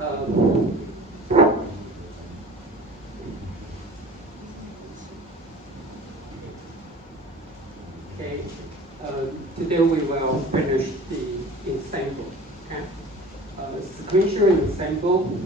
Okay, today we will finish the ensemble. Okay, sequential ensemble.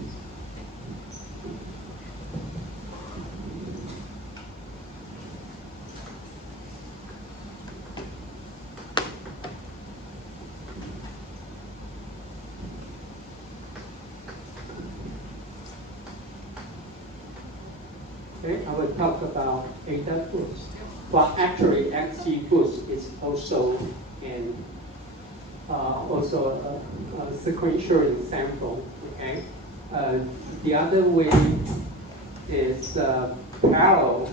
Okay, I will talk about ADA boost. Well, actually, XG boost is also a sequential ensemble. Okay, the other way is parallel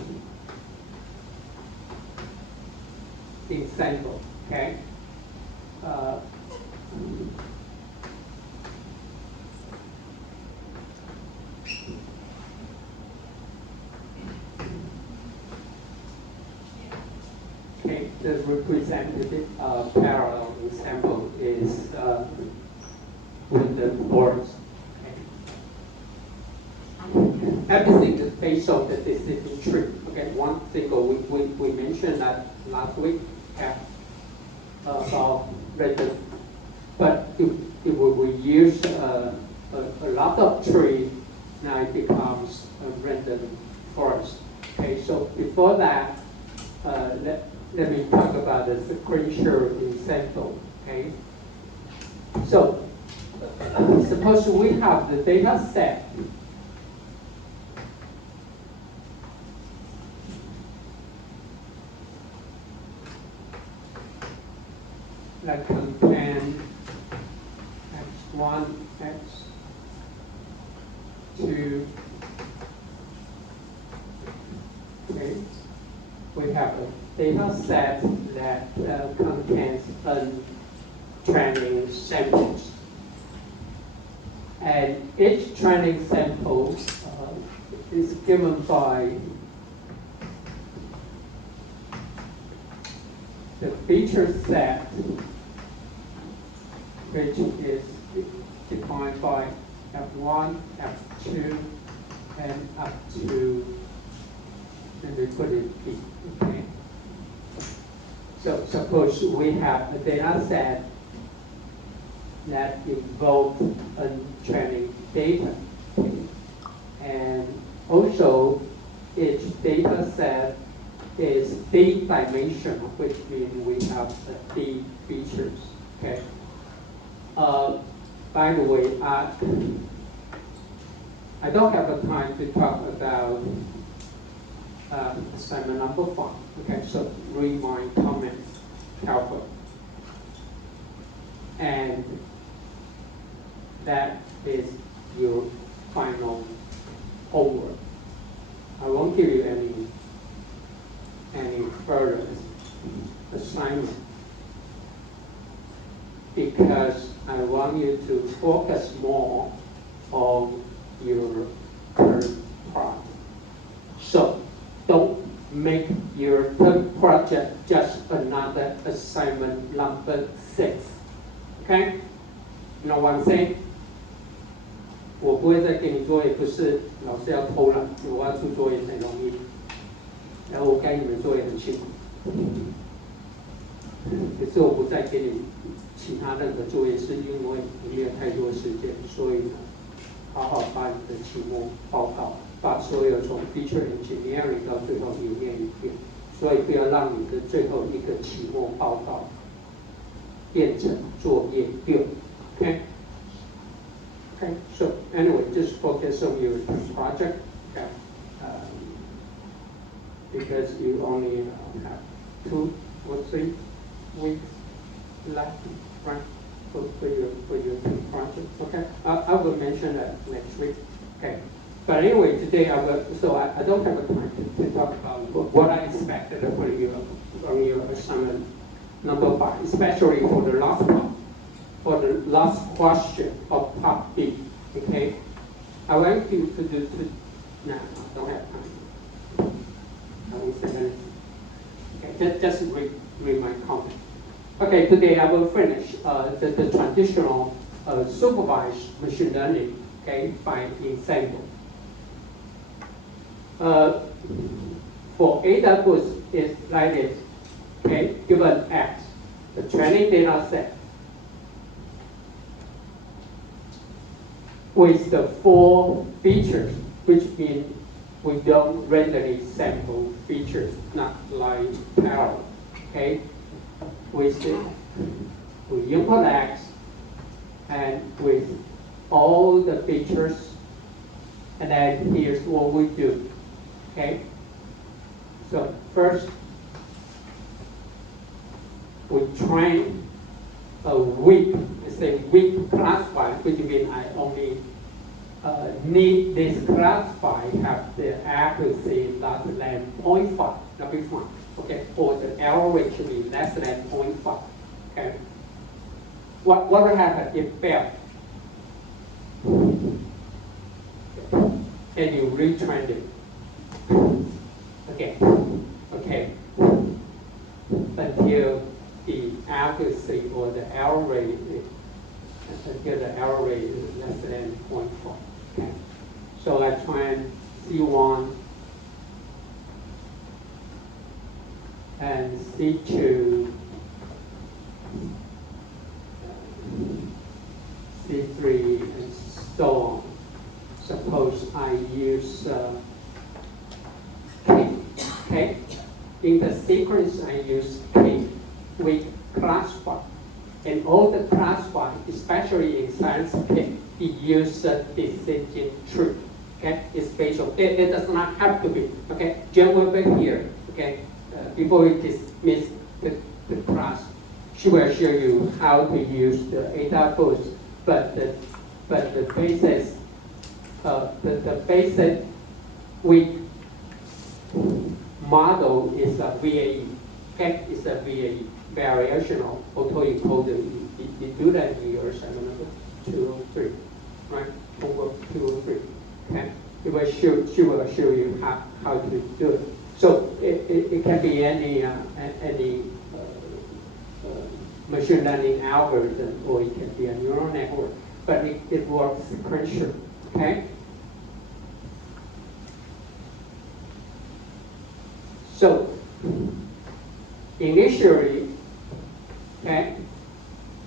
ensemble. Okay. Okay, the representative parallel ensemble is with the words. Okay. Everything is based on the decision tree. Okay, one single we mentioned that last week. Okay, about random, but if we use a lot of tree, now it becomes a random forest. Okay, so before that, let me talk about the sequential ensemble. Okay, so suppose we have the data set that contain x1, x2. Okay, we have a data set that contains training samples, and each training sample is given by the feature set, which is defined by F1, F2, and up to, and we put it P. Okay. So suppose we have a data set that involves training data, okay. And also each data set is D-dimensional, which means we have D features. Okay. By the way, I don't have the time to talk about assignment number 5. Okay, so read my comments carefully. And that is your final homework. I won't give you any further assignment because I want you to focus more on your current project. So don't make your third project just another assignment number 6. Okay? You know what I'm saying? 我不会再给你作业，不是老师要偷懒，我要出作业才容易。然后我该你们作业很辛苦，可是我不再给你其他任何作业，是因为你没有太多时间，所以好好把你的期末报告，把所有从 feature engineering 到最后里面一遍，所以不要让你的最后一个期末报告变成作业六 ，OK？ Okay, so anyway, just focus on your project, okay? Because you only have 2 or 3 weeks left, right, for your 2 projects. Okay, I will mention that next week. Okay, but anyway, today I will. So I don't have the time to talk about what I expected from your assignment number 5, especially for the last one. For the last question of part B, okay? I want you to do, no, I don't have time. I won't say anything. Okay, just read my comment. Okay, today I will finish the traditional supervised machine learning okay, by ensemble. For ADA boost, it's like this, okay, given X, the training data set, with the 4 features, which means we don't randomly sample features, not like parallel, okay? We input X, and with all the features, and then here's what we do, okay? So first, we train a weak, it's a weak classifier, which means I only need this classifier have the accuracy less than 0.5, not be fine, okay? Or the error rate should be less than 0.5, okay? What will happen if failed? And you retrain it. Okay, okay. Until the accuracy or the error rate until the error rate is less than 0.4. Okay. So I train C1 and C2, C3, and so on. Suppose I use K. Okay. In the sequence, I use K with classifier. And all the classifier, especially in science K, we use a decision tree. Okay, it's based on, it does not have to be. Okay, Jen will be here. Okay, before we dismiss the class, she will show you how to use the ADA boost. But the basis, the basic weak model is a VAE. Okay, it's a VAE, variational autoencoder. You do that in years, I don't know, 2 or 3, right? Over 2 or 3. Okay, she will show you how to do it. So it can be any machine learning algorithm, or it can be a neural network, but it works sequentially. Okay. So initially, okay,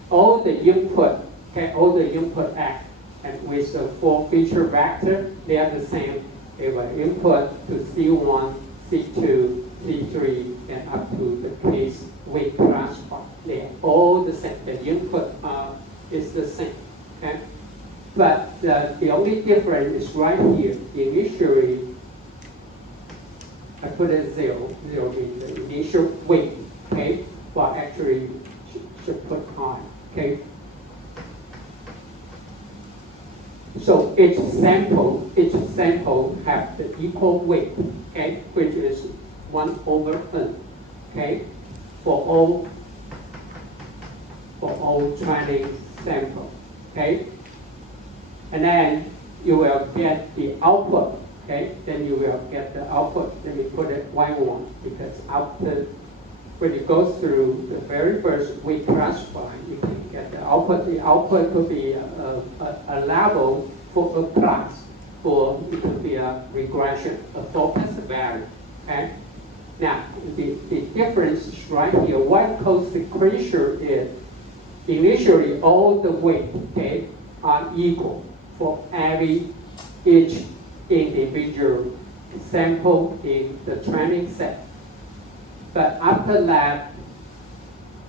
all the input X, and with the 4 feature vector, they are the same. They will input to C1, C2, C3, and up to the case weight classifier. They are all the same. The input is the same. Okay? But the only difference is right here. Initially, I put it 0. 0 means the initial weight. Okay? Well, actually, should put high. Okay? So each sample have the equal weight, okay, which is 1 over n, okay, for all training sample, okay, and then you will get the output, okay. Then you will get the output. Let me put it Y1 because after when you go through the very first weight classifier, you can get the output. The output could be a level for a class, or it could be a regression, a focus value. Okay? Now, the difference is right here. What co-sequential is initially all the weight, okay, are equal for each individual sample in the training set. But after that,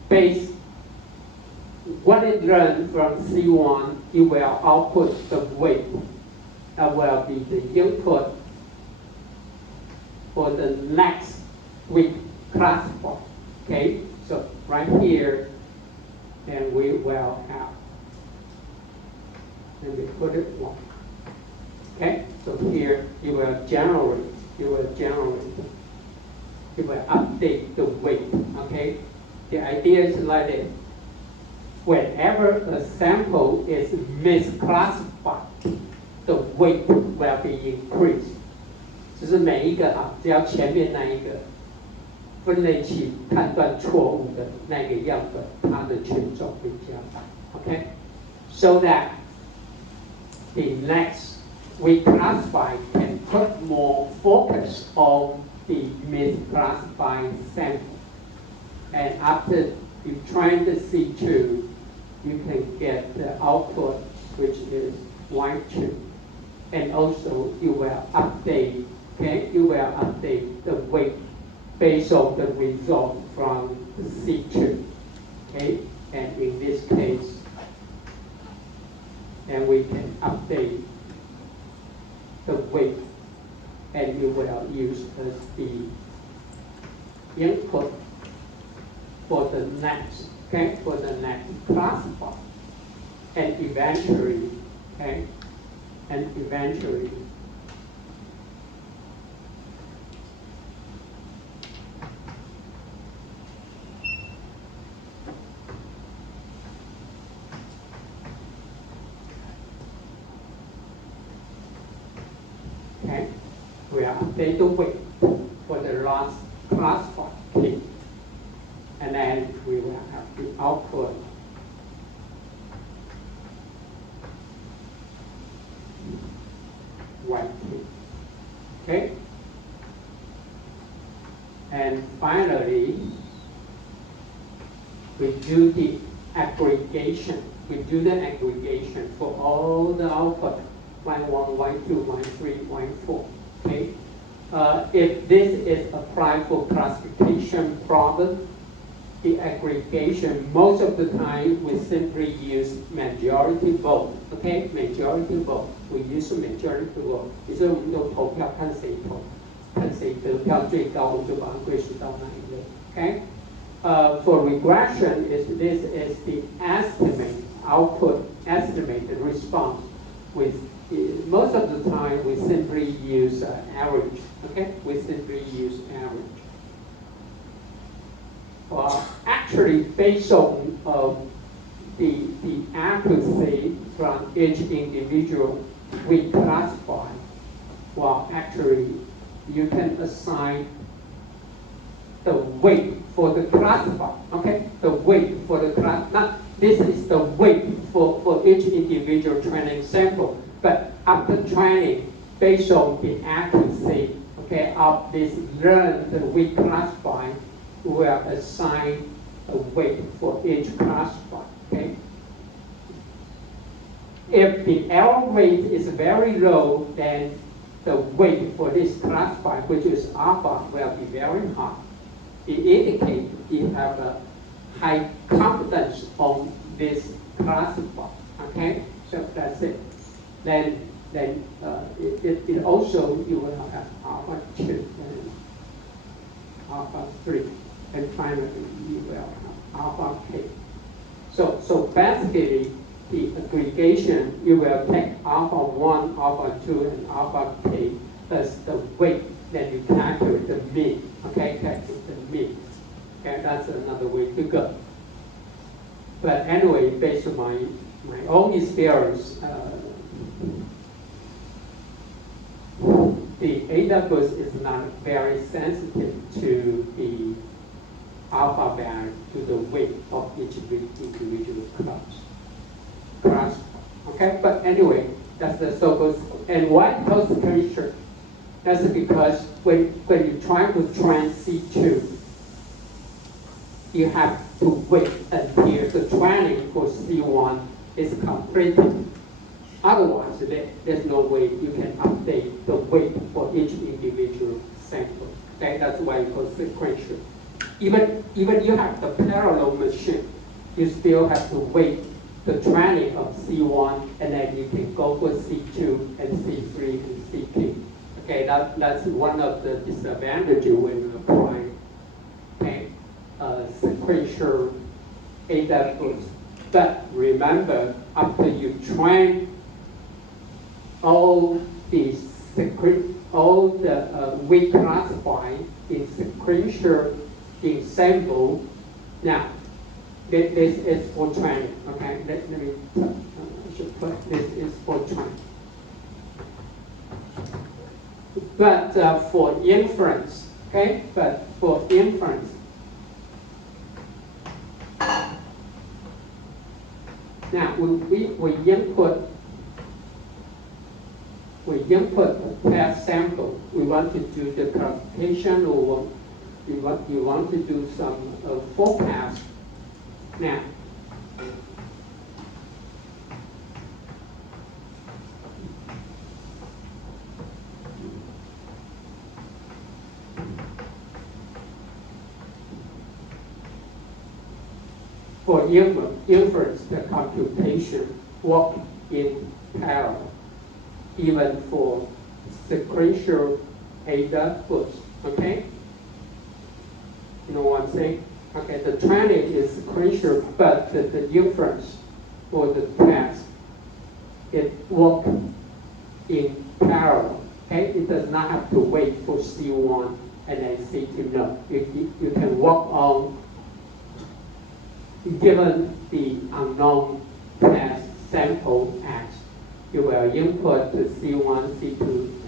base what it learned from C1, it will output the weight. That will be the input for the next week classifier. Okay, so right here, and we will have, and we put it 1. Okay, so here you will generate, you will update the weight. Okay, the idea is like this. Whenever a sample is misclassified, the weight will be increased. 就是每一个只要前面那一个分类器判断错误的那个样本，它的权重会加大。Okay, so that the next we classify can put more focus on the misclassified sample. And after you train the C2, you can get the output, which is Y2. And also you will update, okay? You will update the weight based on the result from the C2, okay? And in this case, then we can update the weight, and you will use as the input for the next, okay, for the next classifier, and eventually, okay, and eventually, okay, we will update the weight for the last classifier key. And then we will have the output YT. Okay? And finally, we do the aggregation. We do the aggregation for all the output, Y1, Y2, Y3, Y4. Okay? If this is applied for classification problem, the aggregation, most of the time we simply use majority vote, okay? Majority vote, we use majority vote. 也就是我们用投票看谁投，看谁得票最高，我们就把它归属到那一类。Okay? For regression, this is the estimate output, estimate the response. With most of the time, we simply use average. Okay? We simply use average. Actually, based on the accuracy from each individual we classify, well, actually, you can assign the weight for the classifier, okay? The weight for the class, not this is the weight for each individual training sample, but after training, based on the accuracy, okay, of this learned we classify, we will assign a weight for each classifier, okay? If the error rate is very low, then the weight for this classifier, which is alpha, will be very high. It indicates you have a high confidence on this classifier, okay? So that's it. Then it also, you will have alpha 2 and alpha 3. And finally, you will have alpha k. So basically, the aggregation, you will take alpha 1, alpha 2, and alpha k as the weight, then you calculate the mean. Okay, calculate the mean. Okay, that's another way to go. But anyway, based on my own experience, the AWS is not very sensitive to the alpha value, to the weight of each individual class. Okay, but anyway, that's the so-called, and why post-sequential? That's because when you try to train C2, you have to wait until the training for C1 is completed. Otherwise, there's no way you can update the weight for each individual sample. Okay, that's why it's called sequential. Even you have the parallel machine, you still have to wait the training of C1, and then you can go for C2 and C3 and C2. Okay, that's one of the disadvantages when you apply sequential AWS. But remember, after you train all the we classify in sequential ensemble. Now, this is for training. Okay, let me. I should put this is for training. But for inference, okay. But for inference, now we input we input a test sample. We want to do the classification, or you want to do some forecast. Now, for inference, the computation work in parallel, even for sequential data books, okay? You know what I'm saying? Okay, the training is sequential, but the inference for the task, it work in parallel, okay? It does not have to wait for C1 and then C2, no. You can work on, given the unknown test sample X, you will input the C1, C2,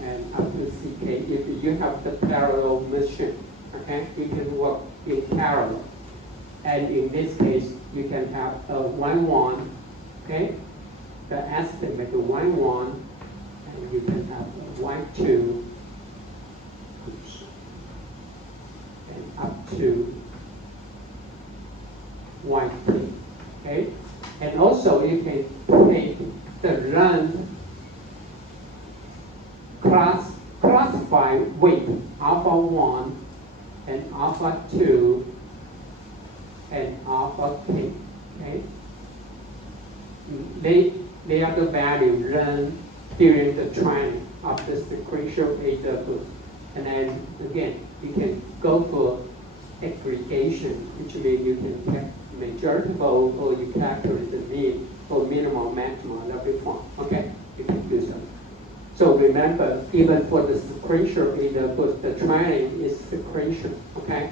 and up to CK. If you have the parallel mission, okay, you can work in parallel. And in this case, you can have a 1-1, okay, the estimate of 1-1, and you can have a 1-2, and up to 1-3, okay? And also you can take the run classify weight alpha 1 and alpha 2 and alpha k, okay? They are the value run during the training of the sequential data book. And then again, you can go for aggregation, which means you can take majority vote, or you calculate the mean or minimum, maximum, every form. Okay, you can do so. So remember, even for the sequential data book, the training is sequential. Okay,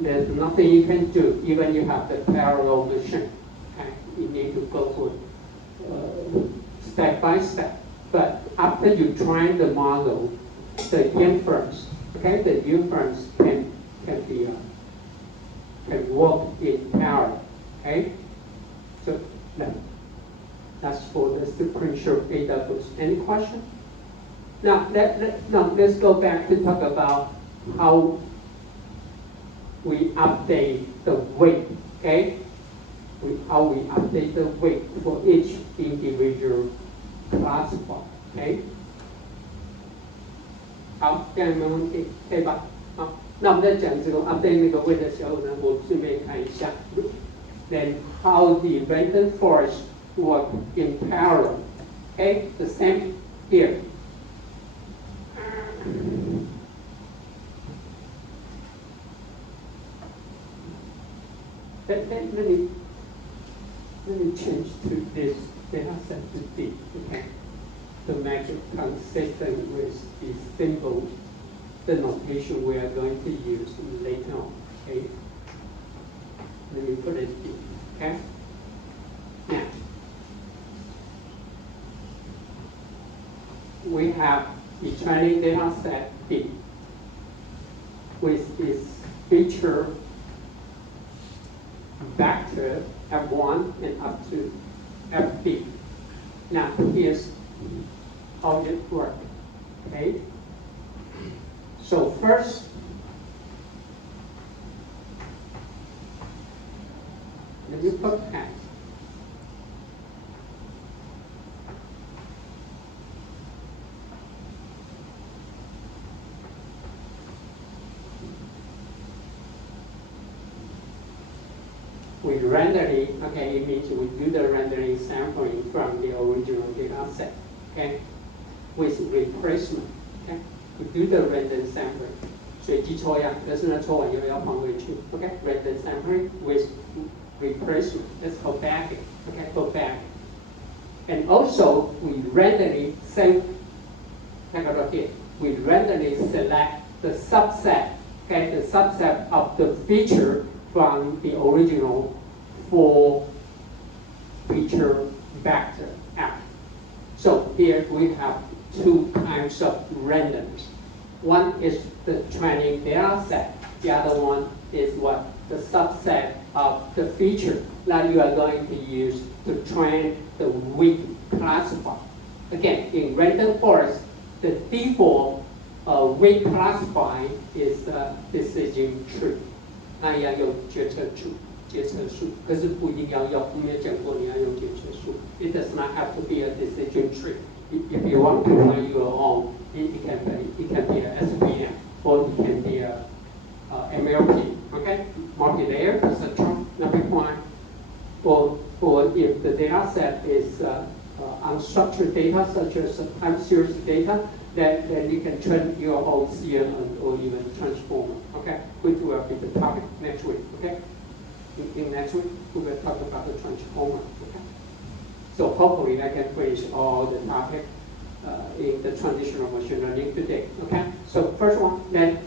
there's nothing you can do, even you have the parallel machine. Okay, you need to go for step by step. But after you train the model, the inference, okay, the inference can be can work in parallel. Okay, so that's for the sequential data books. Any question? Now let's go back to talk about how we update the weight. Okay, how we update the weight for each individual classifier. OK， 好，这样没问题，可以吧？好，那我们在讲这个 update 那个位的时候呢，我顺便看一下 ，then how the random forest work in parallel. Okay, the same here. Let me change to this data set to D, okay, to make it consistent with the symbol, the notation we are going to use later on, okay. Let me put it D, okay. Now, we have the training data set D with its feature vector F1 and up to FB. Now here's how it works. Okay. So first, let me put X. We randomly, okay, it means we do the randomly sampling from the original data set, okay, with replacement, okay. We do the random sampling. 随机抽样，可是呢，抽完以后要放回去 ，okay. Random sampling with replacement. Let's go back, okay, go back. And also, we randomly take a look here. We randomly select the subset, okay, the subset of the feature from the original 4 feature vector F. So here we have 2 kinds of randoms. One is the training data set. The other one is what? The subset of the feature that you are going to use to train the weak classifier. again, in random forest, the default weight classified is decision tree， 那也要有决策树，可是不一定要用，我们也讲过你要用决策树。It does not have to be a decision tree. If you want to find your own, it can be a SVM or it can be a MLP. Okay, multi-layer is a term. Number one, for if the data set is unstructured data such as time series data, then you can train your own CNN or even transformer. Okay, which will be the topic next week. Okay, in next week we will talk about the transformer. Okay, so hopefully I can finish all the topic in the transitional machine learning today. Okay, so first one, then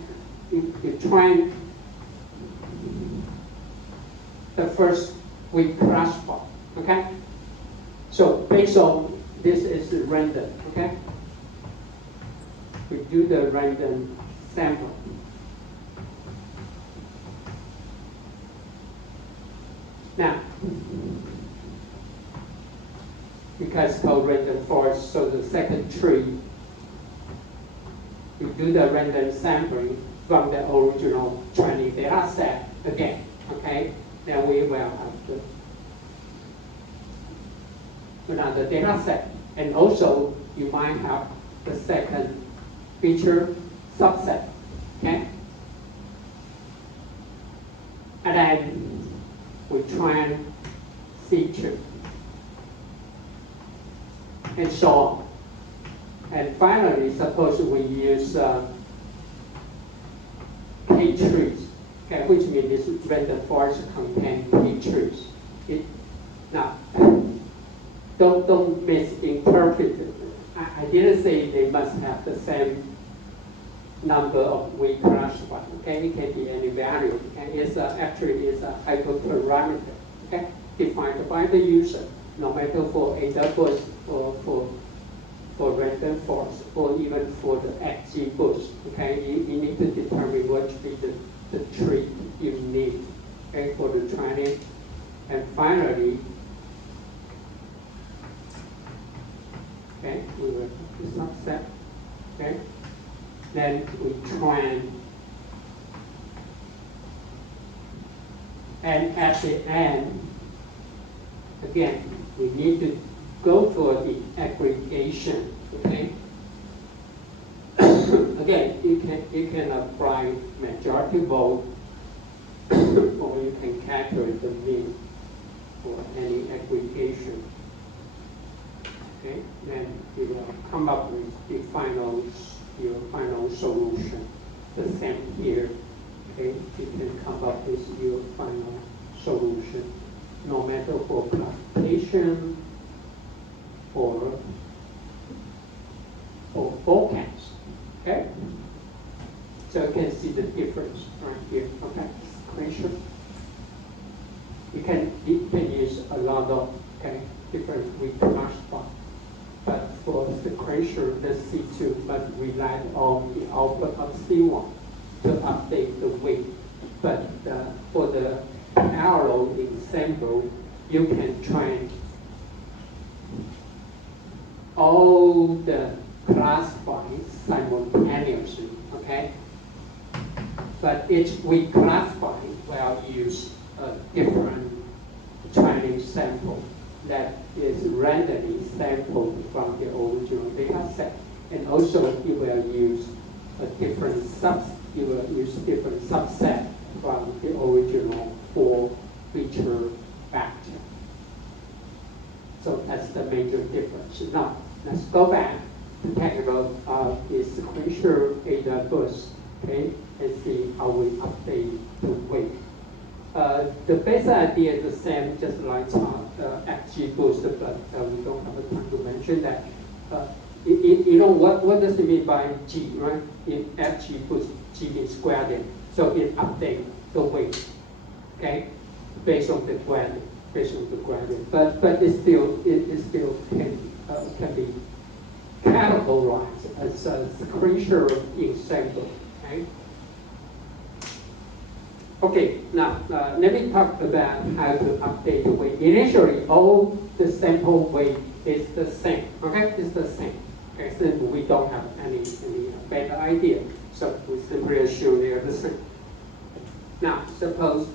you try the first we classify. Okay, so based on this is random. Okay, we do the random sample. Now, because it's called random forest, so the second tree, you do the random sampling from the original training data set again, okay? Then we will have another data set. And also, you might have the second feature subset, okay? And then we train feature, and so on. And finally, suppose we use K-trees, okay, which means this random forest contains K-trees. Now, don't misinterpret it. I didn't say they must have the same number of weight classified. Okay, it can be any value, and it's actually is a hyperparameter. Okay, defined by the user, no matter for AWS or for random forest or even for the XGBoost. Okay, you need to determine what to be the tree you need. Okay, for the training, and finally. Okay, we will do subset. Okay, then we train, and at the end, again, we need to go for the aggregation. Okay. Again, you can apply majority vote, or you can calculate the mean for any aggregation. Okay, then you will come up with your final solution. The same here. Okay, you can come up with your final solution, no matter for classification or forecast. Okay, so you can see the difference right here. Okay, sequential. You can use a lot of different weight classifier. But for sequential, the C2 must rely on the output of C1 to update the weight. But for the parallel ensemble, you can train all the classifiers simultaneously, okay? But each weight classifier will use a different training sample that is randomly sampled from the original data set. And also you will use different subset from the original 4 feature factor. So that's the major difference. Now, let's go back to talk about the sequential AWS, okay, and see how we update the weight. The basic idea is the same, just like XGBoost, but we don't have the time to mention that. You know what does it mean by G, right? In XGBoost, G is gradient, so it updates the weight, okay, based on the gradient, But it still can be categorized as a sequential ensemble, okay? Okay, now let me talk about how to update the weight. Initially, all the sample weight is the same. Okay, it's the same. Okay, since we don't have any better idea, so we simply assume they are the same. Now, suppose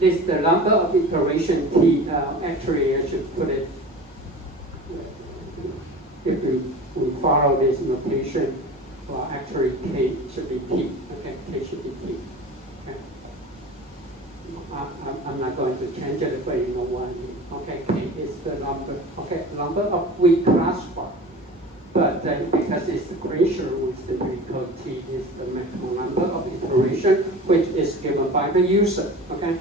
this is the number of iteration t. Actually, I should put it. If we follow this notation, well, actually k should be t. Okay, k should be t. Okay. I'm not going to change it, but you know what I mean. Okay, k is the number. Okay, number of weak classified. But because it's sequential, we simply call t is the maximum number of iteration, which is given by the user. Okay,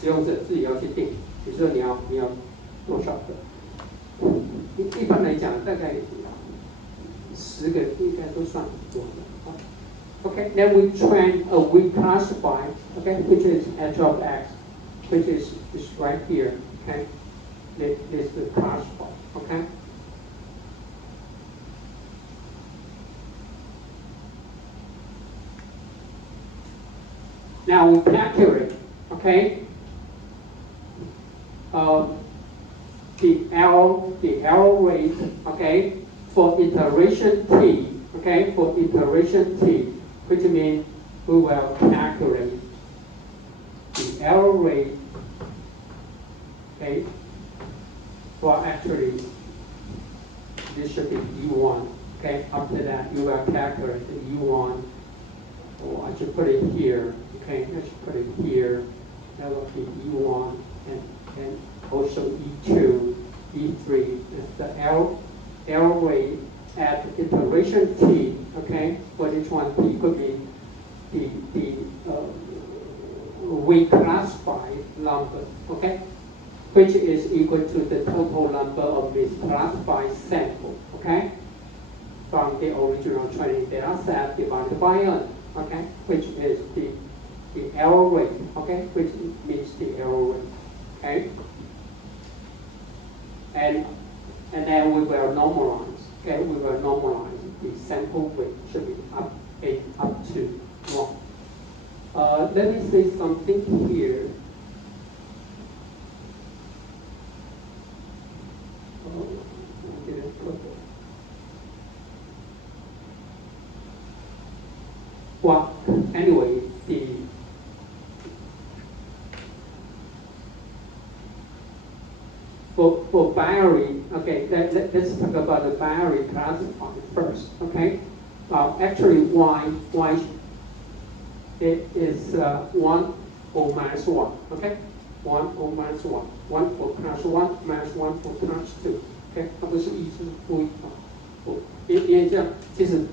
使用者自己要去定，比如说你要多少个？一般来讲，大概10个应该都算多的。Okay, then we train a weak classified, okay, which is h of x, which is right here. Okay, this is the classified. Okay. Now we calculate, okay, the L rate, okay, for iteration t, okay, for iteration t, which means we will calculate the L rate, okay, well actually this should be U1, okay, after that you will calculate the U1, or I should put it here. Okay, I should put it here. That will be E1 and also E2, E3 is the L rate at iteration t. Okay, for each one t could be the weak classified number. Okay, which is equal to the total number of misclassified sample. Okay, from the original training data set divided by n. Okay, which is the error rate, okay, which means the error rate, okay, and then we will normalize, okay, we will normalize the sample weight should be up to 1. Let me say something here. I didn't put it. Well, anyway, for binary, okay, let's talk about the binary classifier first, okay? Actually, y it is 1 or minus 1, okay? 1 or minus 1, 1 for class 1 minus 1 for class 2, okay? 它不是一是负一啊，因为这样其实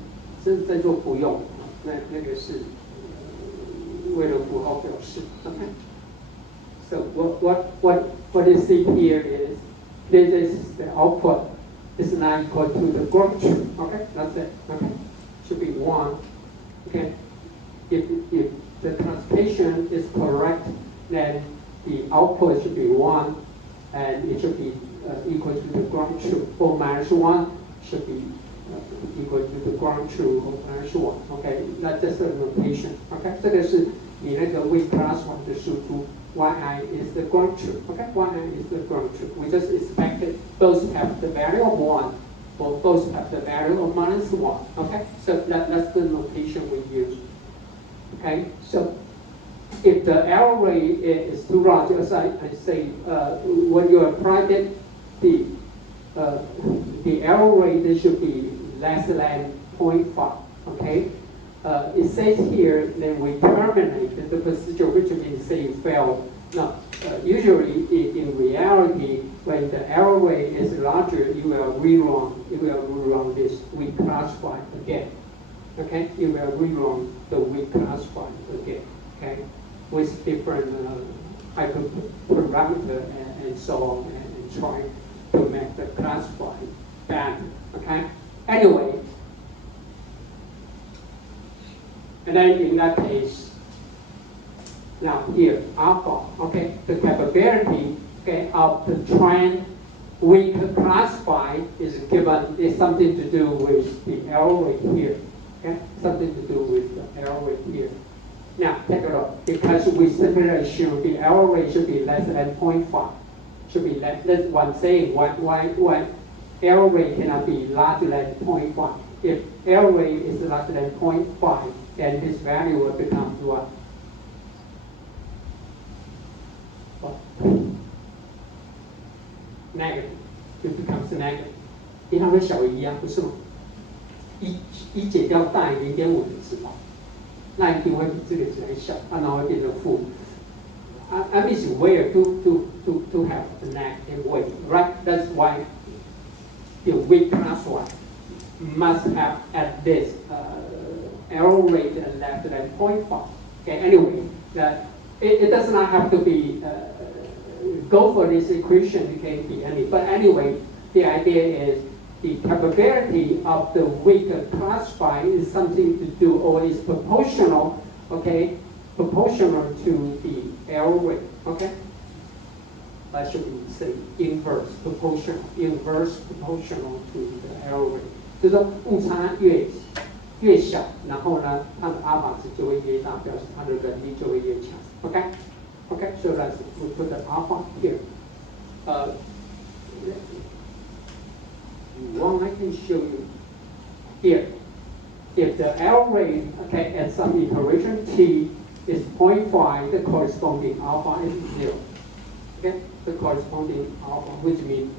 是在做不用，那个是为了符号表示 ，okay? So what you see here is this is the output is not equal to the growth tree. Okay, that's it. Okay, should be 1. Okay, if the classification is correct, then the output should be 1, and it should be equal to the ground truth. Or minus 1 should be equal to the ground truth of minus 1. Okay, that's just a notation. Okay, 这个是你那个 weak class 1的输出。yi is the ground truth. Okay, yi is the ground truth. We just expected both have the value of 1 or both have the value of minus 1. Okay, so that's the notation we use. Okay, so if the error rate is too large, as I say, when you apply it, the error rate should be less than 0.5. Okay. It says here that we terminate the procedure, which means say it failed. Now, usually in reality, when the error rate is larger, you will rerun this weak classified again. Okay, you will rerun the weak classified again. Okay, with different hyperparameter and so on, and try to make the classified better. Okay, anyway. And then in that case, now here, alpha, okay, the capability, okay, of the trend weak classified is something to do with the error rate here, okay, something to do with the error rate here. Now, take a look. Because we simply assume the error rate should be less than 0.5. Should be less, that's one saying. Why error rate cannot be larger than 0.5. If error rate is larger than 0.5, then this value will become what? Negative. It becomes negative. 因为它会小于1啊，不是吗？一减掉大于0.5的值嘛，那一定会比这个值还小，然后会变成负。I mean, where to have a negative weight, right? That's why the weight class one must have at least error rate less than 0.5. Okay, anyway, it does not have to be go for this equation. It can be any, but anyway, the idea is the capability of the weight classified is something to do, or is proportional. Okay, proportional to the error rate. Okay, that should be say inverse proportional to the error rate. 就是说误差越小，然后呢，它的阿法值就会越大，表示它的能力就会越强。Okay, so let's put the alpha here. One I can show you here. If the error rate, okay, at some iteration t is 0.5, the corresponding alpha is 0. Okay, the corresponding alpha, which means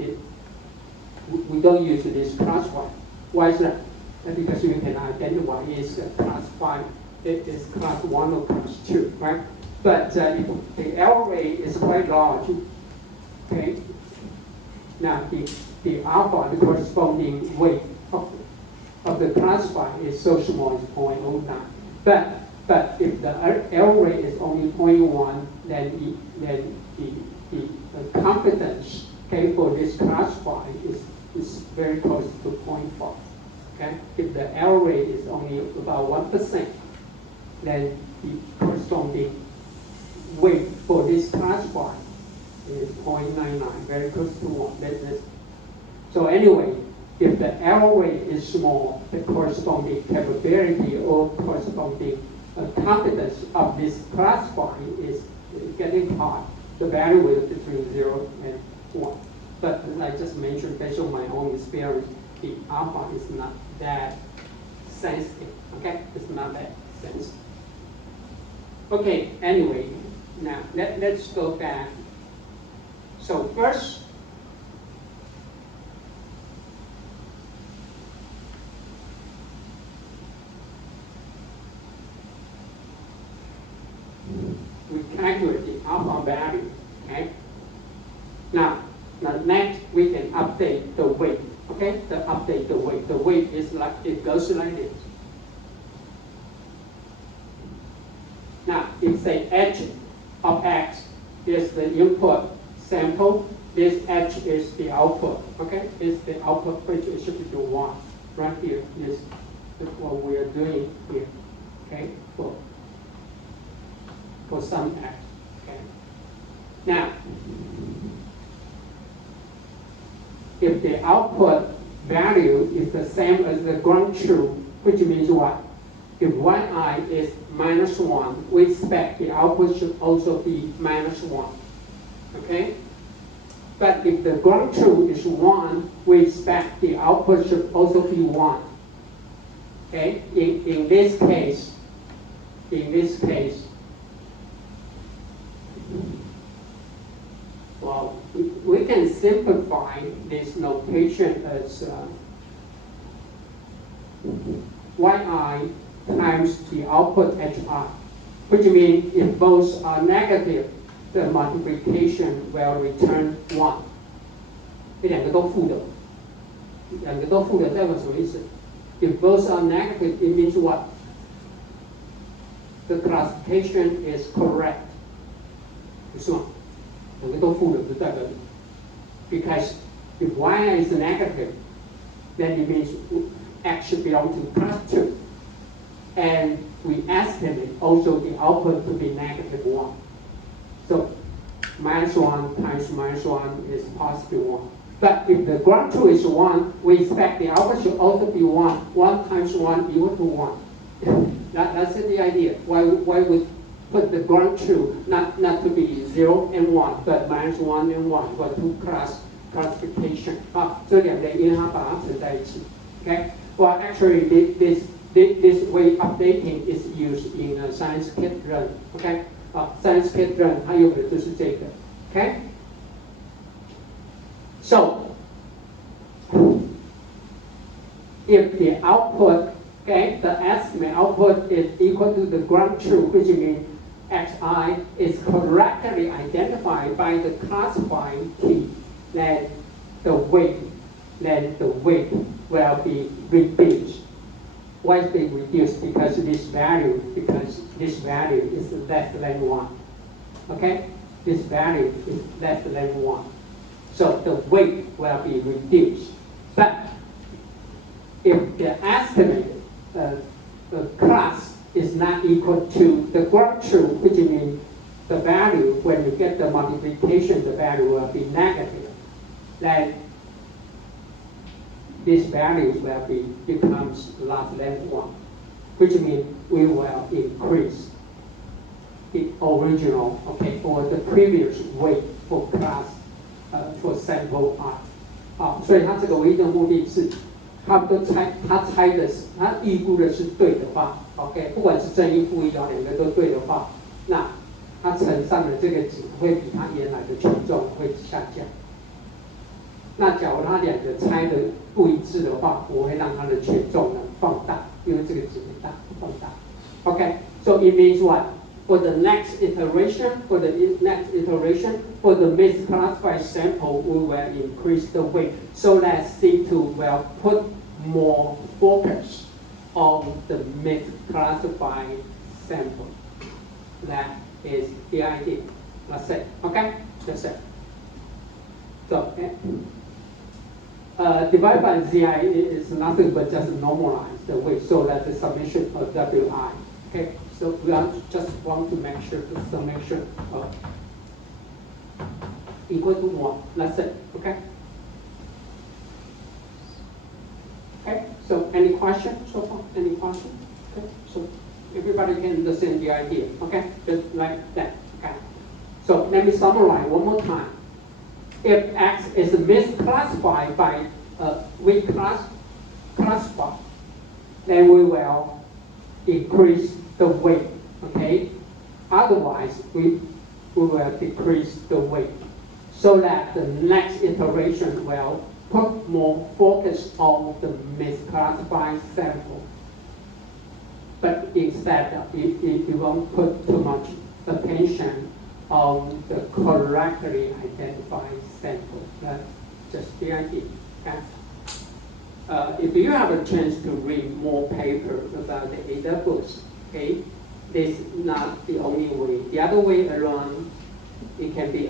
we don't use this class 1. Why is that? Because you can identify is class 5, it is class 1 or class 2, right? But if the error rate is quite large, okay, now the alpha, the corresponding weight of the classifier is so small, it's 0.09. But if the error rate is only 0.1, then the confidence, okay, for this classifier is very close to 0.5. Okay, if the error rate is only about 1%, then the corresponding weight for this classifier is 0.99, very close to 1. So anyway, if the error rate is small, the corresponding capability or corresponding confidence of this classifier is getting high. The value is between 0 and 1. But as I just mentioned, based on my own experience, the alpha is not that sensitive. Okay, it's not that sensitive. Okay, anyway, now let's go back. So first, we calculate the alpha value. Okay. Now next we can update the weight. Okay, update the weight. The weight is like it goes like this. Now, if say h of x is the input sample, this h is the output. Okay, is the output which it should be 1. Right here is what we are doing here. Okay, for some x. Okay. Now, if the output value is the same as the ground truth, which means what? If yi is -1, we expect the output should also be -1. Okay? But if the ground truth is 1, we expect the output should also be 1. Okay? In this case, well, we can simplify this notation as yi times the output hi, which means if both are negative, the multiplication will return 1. 这两个都负的代表什么意思？ If both are negative, it means what? The classification is correct. 不是吗？两个都负的就代表 because if y is negative, then it means x should belong to class 2. And we estimate also the output to be -1. So -1 times -1 is +1. But if the ground truth is 1, we expect the output should also be 1. 1 times 1 equal to 1. That's the idea. Why we put the ground truth not to be 0 and 1, but -1 and 1 for two classification 啊，所以两个因为它把它存在一起。Okay. Well, actually, this way updating is used in a science kit run. Okay. Science kit run 它用的就是这个。Okay. So, if the output, okay, the estimate output is equal to the ground truth, which means xi is correctly identified by the classifying key, then the weight will be reduced. Why is it reduced? Because this value is less than 1. Okay? This value is less than 1. So the weight will be reduced. But if the estimated class is not equal to the ground truth, which means the value, when you get the multiplication, the value will be negative, then this value will becomes less than 1, which means we will increase the original, okay, or the previous weight for class for sample R. 所以它这个唯一的目的是，他猜的是，他预估的是对的话 ，OK， 不管是正一负一两个都对的话，那它乘上的这个值会比它原来的权重会下降。那假如它两个猜的不一致的话，我会让它的权重呢放大，因为这个值会放大。OK， so it means what? For the next iteration, for the misclassified sample, we will increase the weight so that C2 will put more focus on the misclassified sample. That is the idea. That's it. Okay? That's it. So, divided by ZI is nothing but just normalize the weight so that the summation of WI. Okay? So we just want to make sure the summation equal to 1. That's it. Okay? Okay, so any questions so far? Any questions? Okay, so everybody can understand the idea. Okay, just like that. Okay. So let me summarize one more time. If X is misclassified by weak classify, then we will increase the weight. Okay. Otherwise, we will decrease the weight, so that the next iteration will put more focus on the misclassified sample. But instead, it won't put too much attention on the correctly identified sample. That's just the idea. Okay? If you have a chance to read more papers about the AWS, okay, this is not the only way. The other way around, it can be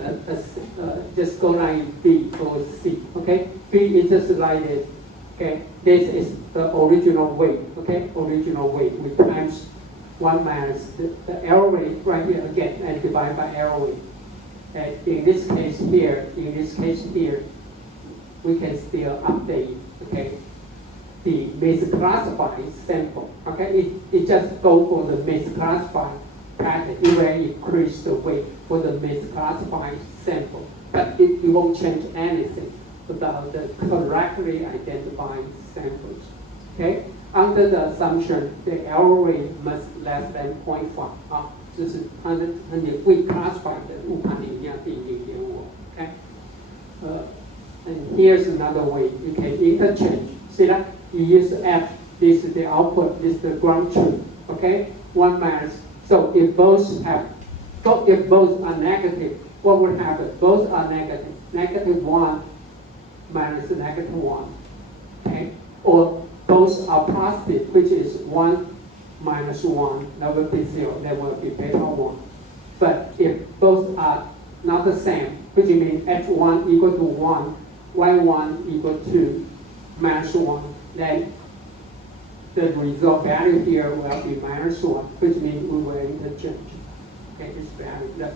just go like B or C. Okay, B is just like this. Okay, this is the original weight. Okay, original weight. We times 1 minus the error rate right here again and divide by error rate. And in this case here, we can still update. Okay, the misclassified sample. Okay, it just go for the misclassified pattern. It will increase the weight for the misclassified sample, but it won't change anything about the correctly identified samples. Okay, under the assumption the error rate must less than 0.5 啊，就是它的未 classified 的误判一定要低于 0.5。Okay, and here's another way you can interchange. See that you use F. This is the output. This is the ground truth. Okay, 1 minus. So if both are negative, what would happen? Both are negative. -1 minus -1. Okay? Or both are positive, which is 1 minus 1, that will be 0. That will be beta 1. But if both are not the same, which means H1 equal to 1, Y1 equal to -1, then the result value here will be -1, which means we will interchange. Okay, this value.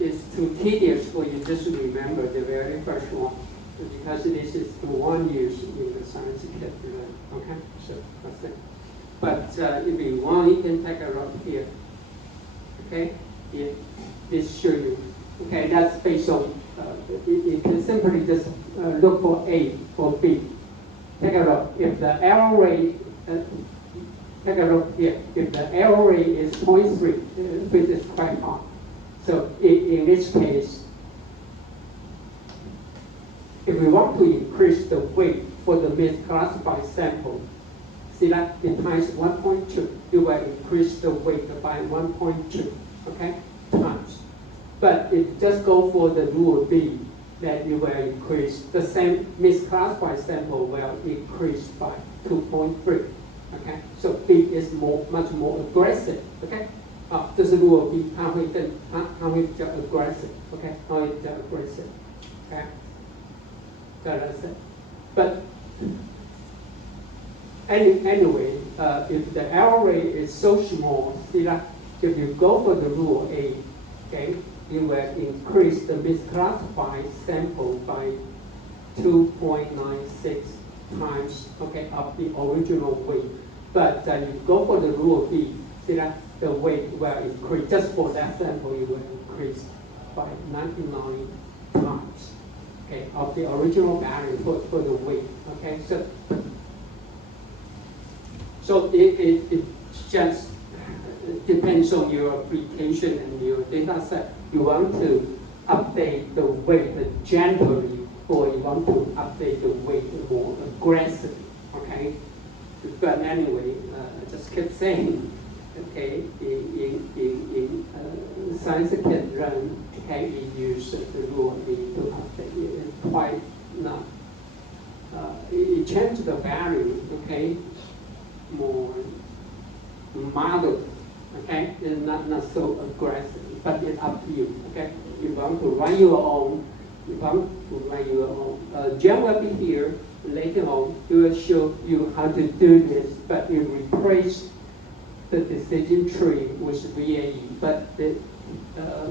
It's too tedious for you just to remember the very first one. because this is the one used in the science kit. Okay, so that's it. But if you want, you can take a look here. Okay, this show you. Okay, that's based on. You can simply just look for A or B. Take a look. If the error rate, take a look here. If the error rate is 0.3, which is quite high. So in this case, if we want to increase the weight for the misclassified sample, see that it times 1.2, you will increase the weight by 1.2, okay, times. But if just go for the rule B, then you will increase the same misclassified sample will increase by 2.3, okay. So B is much more aggressive, okay. 这是如果 B 它会比较 aggressive, okay, 它会比较 aggressive, okay. That's it. But anyway, if the error rate is so small, see that if you go for the rule A, okay, you will increase the misclassified sample by 2.96 times, okay, of the original weight. But if you go for the rule B, see that the weight will increase, just for that sample, it will increase by 99 times, okay, of the original value for the weight, okay. So it just depends on your application and your data set. You want to update the weight gently, or you want to update the weight more aggressively, okay? But anyway, I just kept saying, okay, in science kit run, okay, we use the rule to update. It's quite not, it changed the value, okay, more moderate, okay, it's not so aggressive, but it's up to you, okay. If you want to write your own, Jen will be here later on. He will show you how to do this, but you replace the decision tree with VAE, but the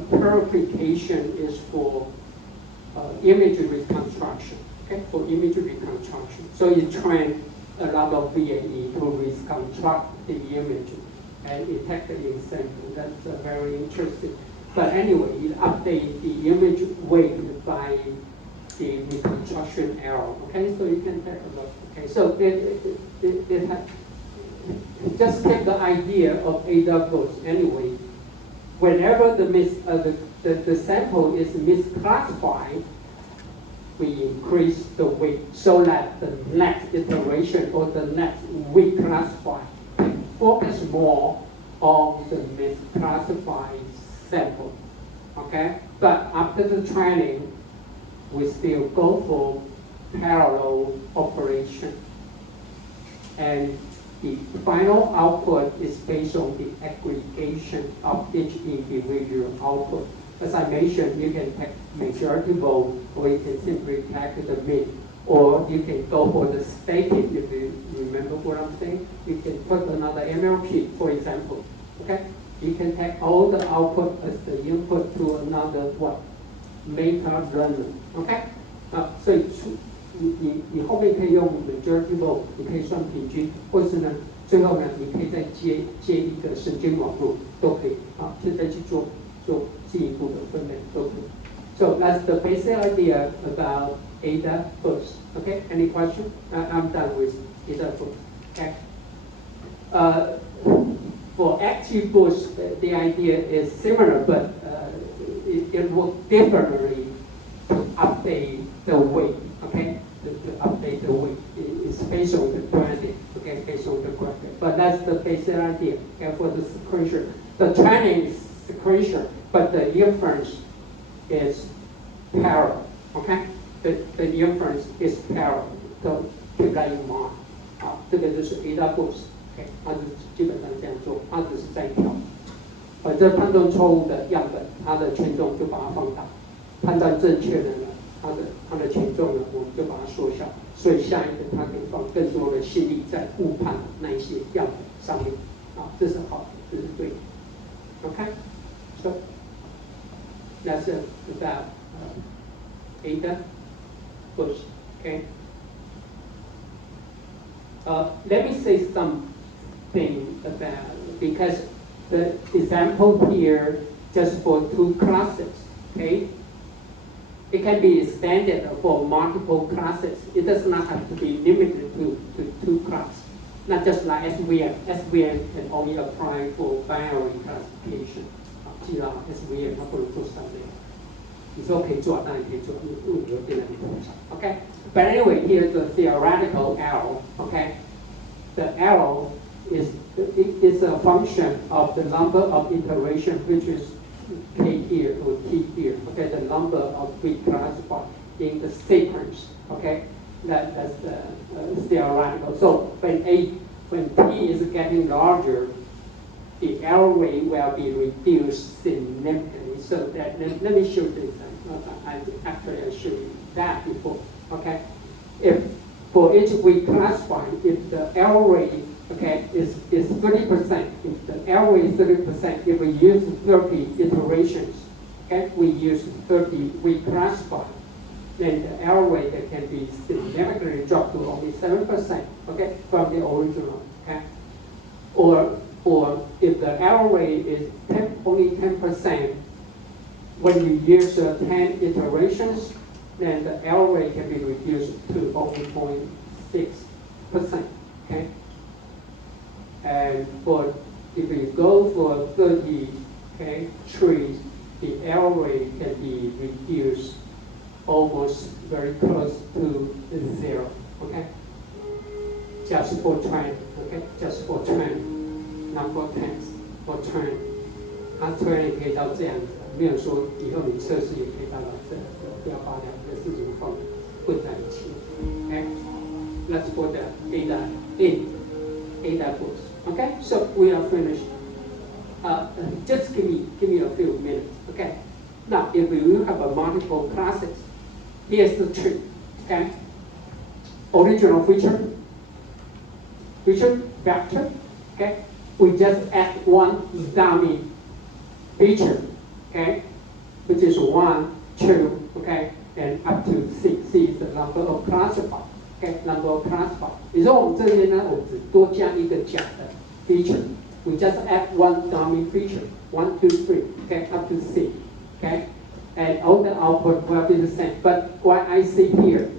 per application is for image reconstruction, okay, for image reconstruction. So you train a lot of VAE to reconstruct the image and detect the sample. That's very interesting. But anyway, it updates the image weight by the reconstruction error. Okay, so you can take a look. Okay, so just take the idea of AWS anyway. Whenever the sample is misclassified, we increase the weight so that the next iteration or the next reclassify can focus more on the misclassified sample. Okay? But after the training, we still go for parallel operation. And the final output is based on the aggregation of each individual output. As I mentioned, you can take majority vote, or you can simply take the mean, or you can go for the static. If you remember what I'm saying, you can put another MLP, for example. Okay, you can take all the output as the input to another meta runner. Okay, 所以你后面可以用 majority vote， 你可以算平均，或是呢，最后呢，你可以再接一个神经网络，都可以啊，现在去做进一步的分类都可以。So that's the basic idea about ADA boost. Okay, any question? I'm done with ADA boost. Okay. For active boost, the idea is similar, but it works differently to update the weight. Okay, to update the weight. It's based on the branding. Okay, based on the graphic. But that's the basic idea. Okay, for the sequential, the training is sequential, but the inference is parallel. Okay, the inference is parallel. So keep that in mind. 好，这个就是 ADA boost。OK， 它是基本上这样做，它只是在调。这判断错误的样本，它的权重就把它放大；判断正确的呢，它的权重呢，我们就把它缩小。所以下一个它可以放更多的心力在误判那一些样本上面。啊，这是好的，这是对的。OK，so that's it about ADA. push. Okay. Let me say something about, because the example here just for 2 classes. Okay. It can be extended for multiple classes. It does not have to be limited to 2 classes. Not just like SVM. SVM can only apply for binary classification. 记得 SVM 它不能做3类。你说可以做，当然可以做，因为物流变得很复杂。Okay. But anyway, here's the theoretical arrow. Okay. The arrow is a function of the number of iterations, which is K here or T here. Okay, the number of bit classified in the sequence. Okay, that's the theoretical. So when T is getting larger, the error rate will be reduced significantly. So that let me show this. I showed you that before. Okay, if for each week classified, if the error rate is 30%, if the error rate is 30%, if we use 30 iterations, okay, we use 30 week classified, then the error rate that can be significantly dropped to only 7%, okay, from the original, okay. Or if the error rate is only 10%, when you use 10 iterations, then the error rate can be reduced to only 0.6%. Okay? And if you go for 30 trees, the error rate can be reduced almost very close to 0. Okay? Just for trend. Okay? Just for trend. Not for tens. For trend. 它虽然也可以到这样子，没有说以后你测试也可以达到这样子，不要把2个事情混在一起。Okay, let's put the ADA in ADA books. Okay, so we are finished. Just give me a few minutes. Okay. Now, if you have a multiple classes, here's the trick. Okay. Original feature vector. Okay. We just add one dummy feature, okay, which is 1, 2, okay, and up to 6. C is the number of classified, okay, number of classified. 也就是我们这边呢，我们只多加一个假的 feature. We just add one dummy feature, 1, 2, 3, okay, up to 6, okay, and all the output will be the same. But what I see here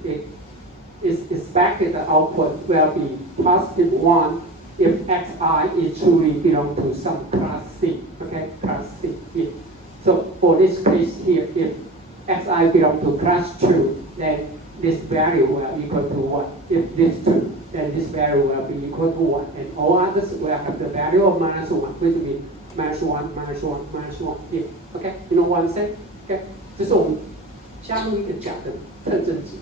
is expected the output will be positive 1. If xi is truly belong to some class C, okay, class C. Yeah. So for this case here, if xi belong to class 2, then this value will equal to 1. If this 2, then this value will be equal to 1. And all others will have the value of -1, which means -1, -1, -1. Yeah. Okay, you know what I'm saying? Okay, 这是我们加入一个假的特征值。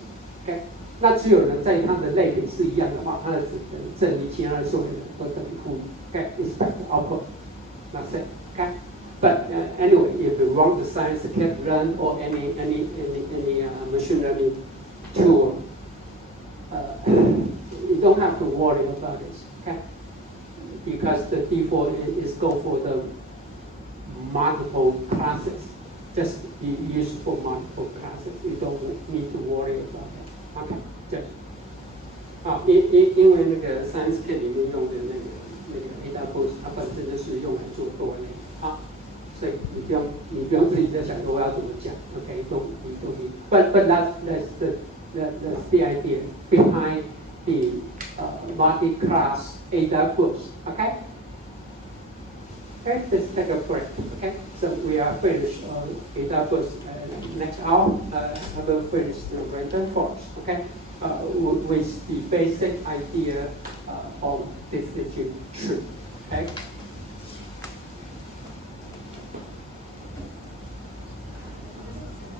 Okay. 那只有呢，在它的类别是一样的话，它的只能证明其他的所有人都等于负。Okay, expect output. That's it. Okay. But anyway, if you run the science can run or any machine learning tool, you don't have to worry about this. Okay. Because the default is go for the multiple classes. Just be used for multiple classes. You don't need to worry about it. OK， 对。因为那个 Science Kit 里面用的那个 ADA Boost， 它本身就是用来做多类。好，所以你不用自己在想说我要怎么讲。OK， don't But that's the idea behind the multi-class ADA Boost. OK. Okay, let's take a break. Okay, so we are finished ADA Boost. Next hour, I will finish the random forest. Okay, with the basic idea of this tree. Okay.